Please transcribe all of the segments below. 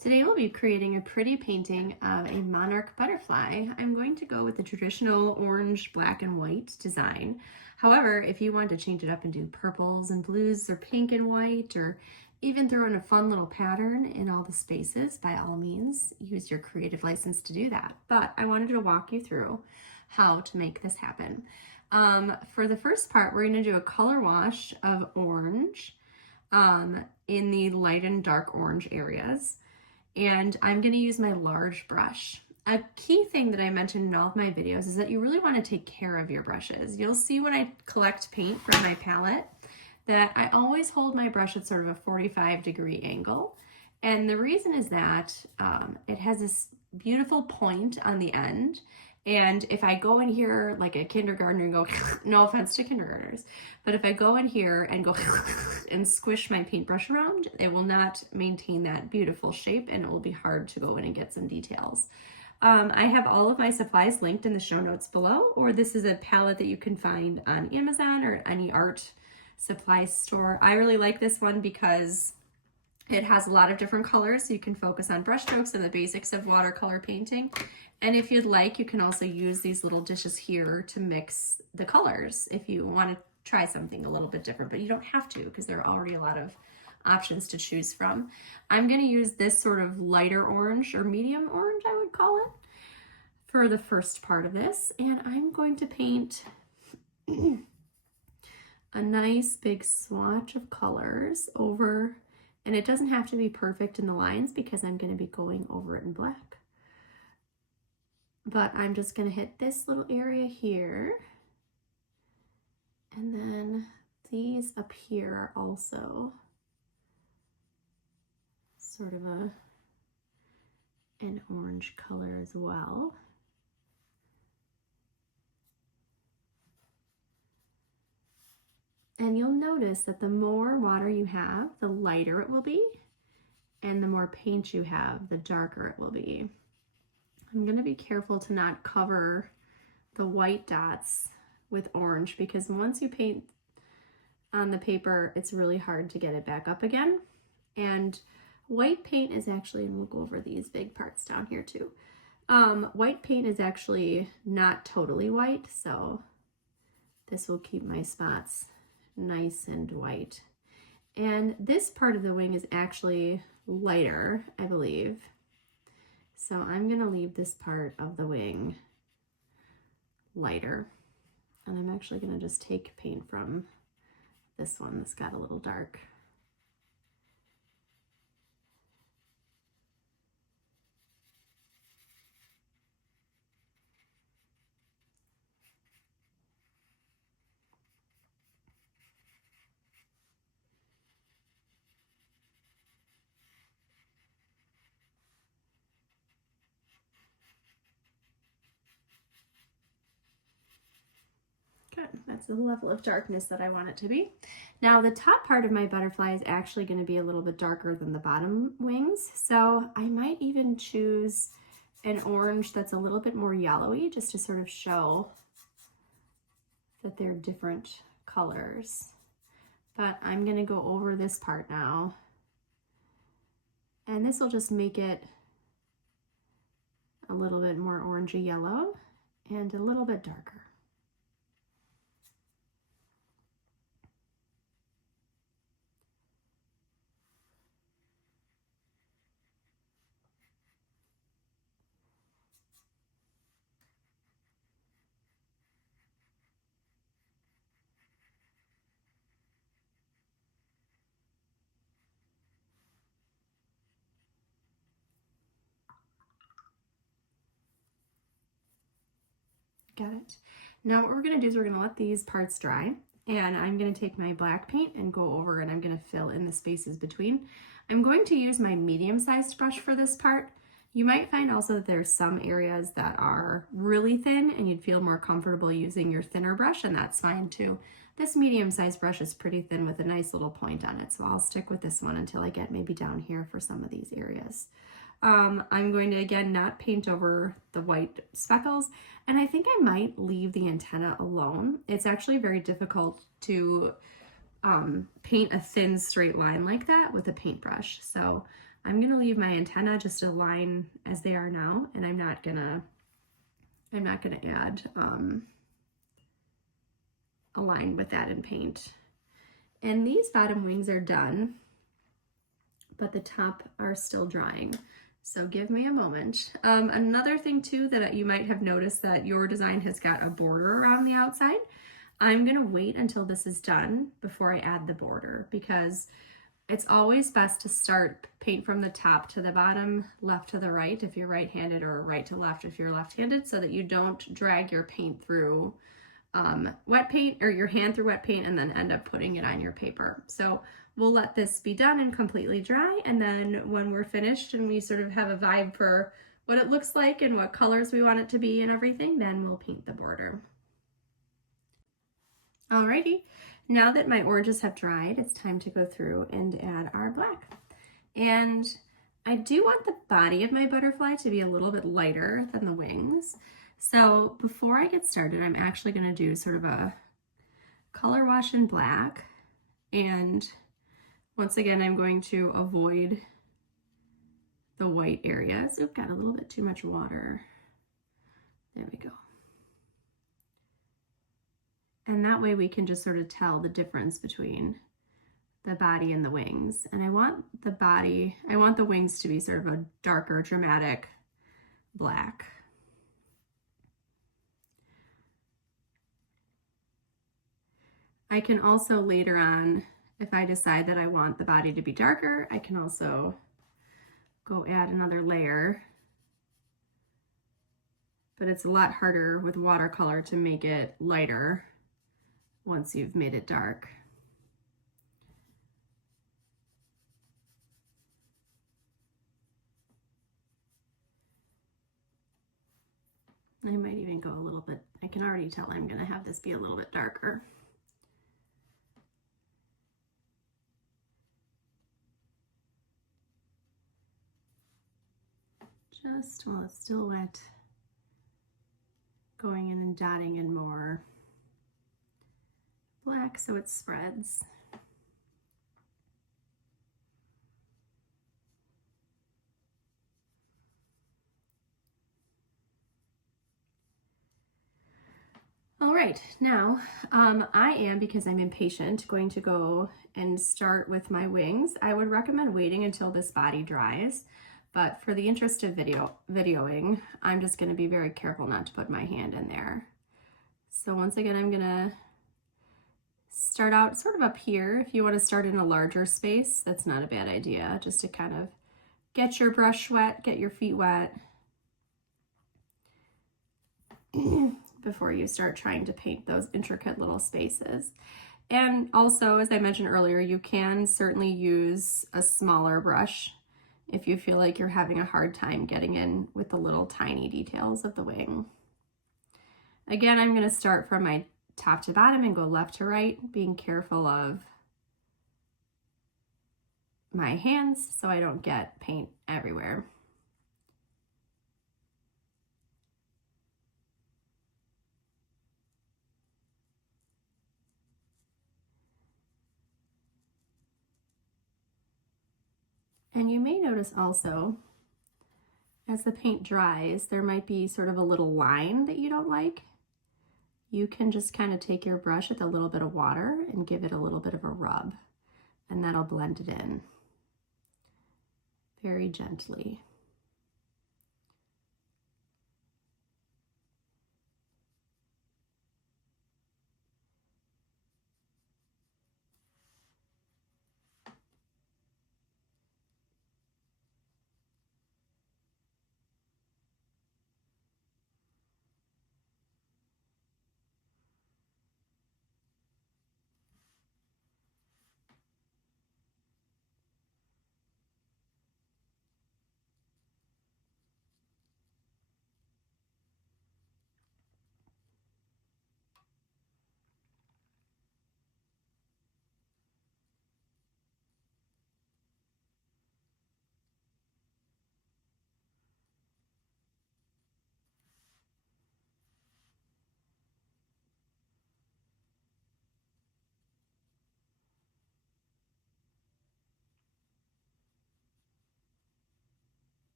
Today we'll be creating a pretty painting of a monarch butterfly. I'm going to go with the traditional orange, black, and white design. However, if you want to change it up and do purples and blues or pink and white, or even throw in a fun little pattern in all the spaces, by all means, use your creative license to do that. But I wanted to walk you through how to make this happen. For the first part, we're going to do a color wash of orange in the light and dark orange areas. And I'm going to use my large brush. A key thing that I mentioned in all of my videos is that you really want to take care of your brushes. You'll see when I collect paint from my palette that I always hold my brush at sort of a 45-degree angle. And the reason is that it has this beautiful point on the end. And if I go in here like a kindergartner and go, no offense to kindergartners, but if I go in here and go and squish my paintbrush around, it will not maintain that beautiful shape and it will be hard to go in and get some details. I have all of my supplies linked in the show notes below, or this is a palette that you can find on Amazon or any art supply store. I really like this one because it has a lot of different colors, so you can focus on brush strokes and the basics of watercolor painting. And if you'd like, you can also use these little dishes here to mix the colors if you want to try something a little bit different, but you don't have to because there are already a lot of options to choose from. I'm going to use this sort of lighter orange or medium orange, I would call it, for the first part of this. And I'm going to paint a nice big swatch of colors over, and it doesn't have to be perfect in the lines because I'm going to be going over it in black. But I'm just going to hit this little area here. And then these up here are also sort of an orange color as well. And you'll notice that the more water you have, the lighter it will be. And the more paint you have, the darker it will be. I'm going to be careful to not cover the white dots with orange because once you paint on the paper, it's really hard to get it back up again. And white paint is actually, and we'll go over these big parts down here too. White paint is actually not totally white, so this will keep my spots nice and white. And this part of the wing is actually lighter, I believe. So I'm going to leave this part of the wing lighter. And I'm actually going to just take paint from this one that's got a little dark. Good, that's the level of darkness that I want it to be. Now the top part of my butterfly is actually going to be a little bit darker than the bottom wings, so I might even choose an orange that's a little bit more yellowy just to sort of show that they're different colors. But I'm going to go over this part now, and this will just make it a little bit more orangey yellow and a little bit darker. Got it. Now what we're going to do is we're going to let these parts dry, and I'm going to take my black paint and go over and I'm going to fill in the spaces between. I'm going to use my medium-sized brush for this part. You might find also that there's some areas that are really thin and you'd feel more comfortable using your thinner brush, and that's fine too. This medium-sized brush is pretty thin with a nice little point on it, so I'll stick with this one until I get maybe down here for some of these areas. I'm going to, again, not paint over the white speckles, and I think I might leave the antenna alone. It's actually very difficult to paint a thin straight line like that with a paintbrush, so I'm gonna leave my antenna just a line as they are now, and I'm not gonna add a line with that in paint. And these bottom wings are done, but the top are still drying. So give me a moment. Another thing too that you might have noticed that your design has got a border around the outside. I'm gonna wait until this is done before I add the border, because it's always best to start paint from the top to the bottom, left to the right if you're right-handed, or right to left if you're left-handed, so that you don't drag your paint through wet paint, or your hand through wet paint, and then end up putting it on your paper. So we'll let this be done and completely dry, and then when we're finished and we sort of have a vibe for what it looks like and what colors we want it to be and everything, then we'll paint the border. Alrighty, now that my oranges have dried, it's time to go through and add our black. And I do want the body of my butterfly to be a little bit lighter than the wings. So before I get started, I'm actually going to do sort of a color wash in black. And once again, I'm going to avoid the white areas. Ooh, got a little bit too much water. There we go. And that way we can just sort of tell the difference between the body and the wings. And I want the wings to be sort of a darker, dramatic black. I can also later on, if I decide that I want the body to be darker, I can also go add another layer. But it's a lot harder with watercolor to make it lighter once you've made it dark. I might even go a little bit, I can already tell I'm gonna have this be a little bit darker. Just while it's still wet, going in and dotting in more black so it spreads. All right, now I am, because I'm impatient, going to go and start with my wings. I would recommend waiting until this body dries, but for the interest of videoing, I'm just going to be very careful not to put my hand in there. So once again, I'm going to start out sort of up here. If you want to start in a larger space, that's not a bad idea, just to kind of get your brush wet, get your feet wet before you start trying to paint those intricate little spaces. And also, as I mentioned earlier, you can certainly use a smaller brush if you feel like you're having a hard time getting in with the little tiny details of the wing. Again, I'm going to start from my top to bottom and go left to right, being careful of my hands so I don't get paint everywhere. And you may notice also, as the paint dries, there might be sort of a little line that you don't like. You can just kind of take your brush with a little bit of water and give it a little bit of a rub, and that'll blend it in very gently.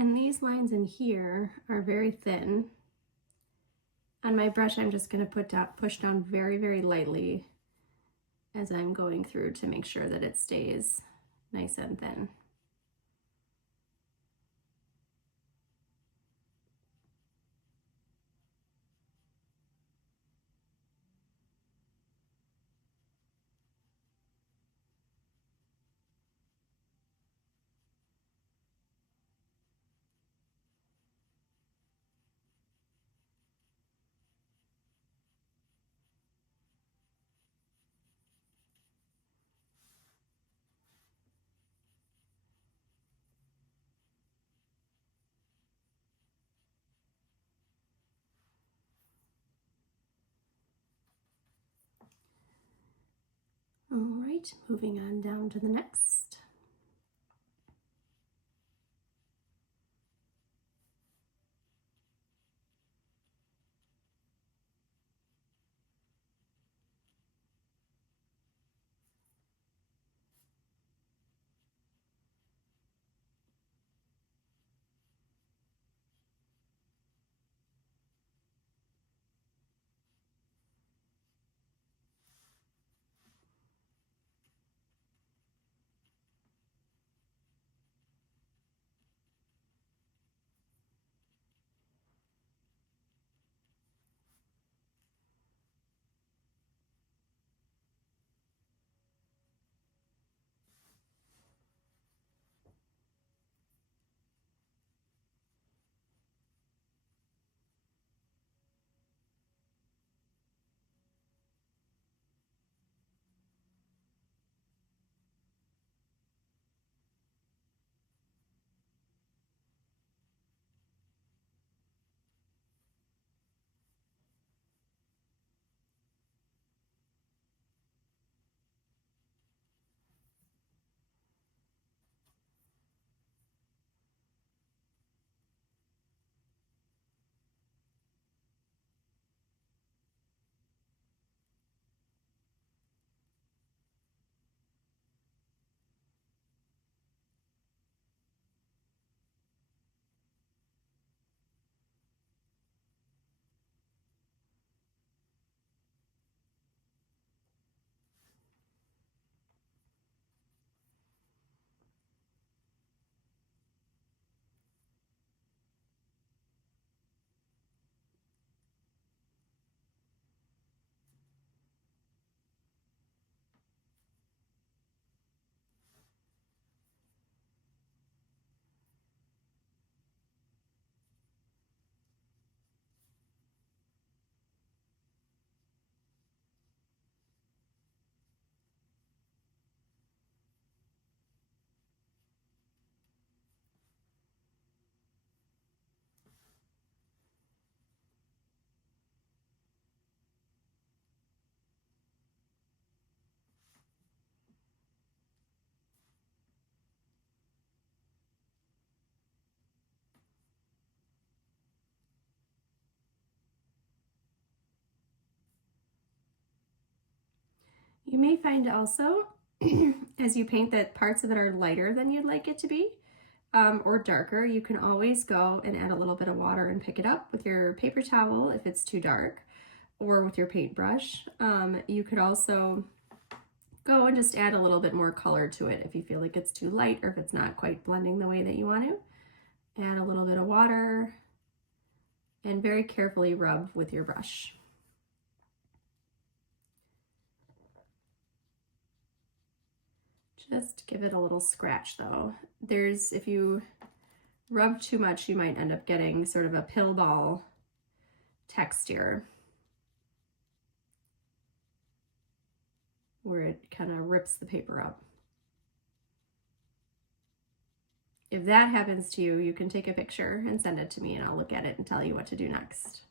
And these lines in here are very thin. On my brush, I'm just going to push down very, very lightly as I'm going through to make sure that it stays nice and thin. All right, moving on down to the next. You may find also, as you paint, that parts of it are lighter than you'd like it to be, or darker. You can always go and add a little bit of water and pick it up with your paper towel if it's too dark, or with your paintbrush. You could also go and just add a little bit more color to it if you feel like it's too light or if it's not quite blending the way that you want to. Add a little bit of water and very carefully rub with your brush. Just give it a little scratch though. If you rub too much, you might end up getting sort of a pill ball texture where it kind of rips the paper up. If that happens to you, you can take a picture and send it to me and I'll look at it and tell you what to do next.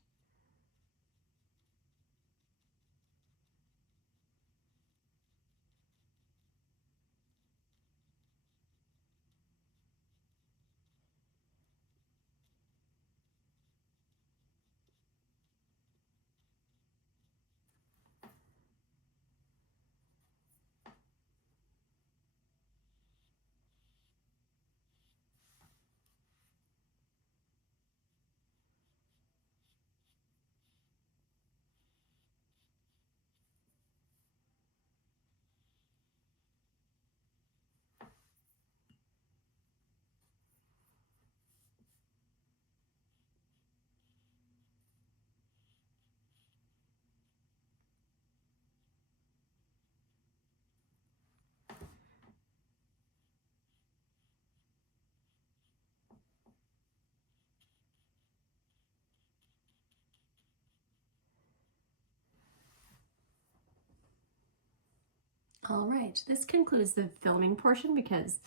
All right, this concludes the filming portion because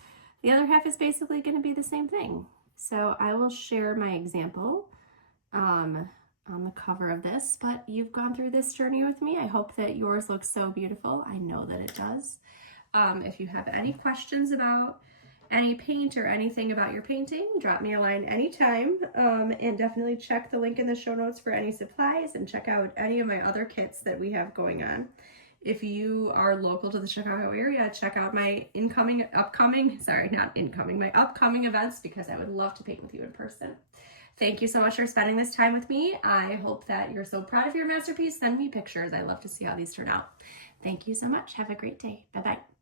the other half is basically going to be the same thing. So I will share my example on the cover of this, but you've gone through this journey with me. I hope that yours looks so beautiful. I know that it does. If you have any questions about any paint or anything about your painting, drop me a line anytime, and definitely check the link in the show notes for any supplies and check out any of my other kits that we have going on. If you are local to the Chicago area, check out my upcoming events because I would love to paint with you in person. Thank you so much for spending this time with me. I hope that you're so proud of your masterpiece. Send me pictures. I love to see how these turn out. Thank you so much. Have a great day. Bye-bye.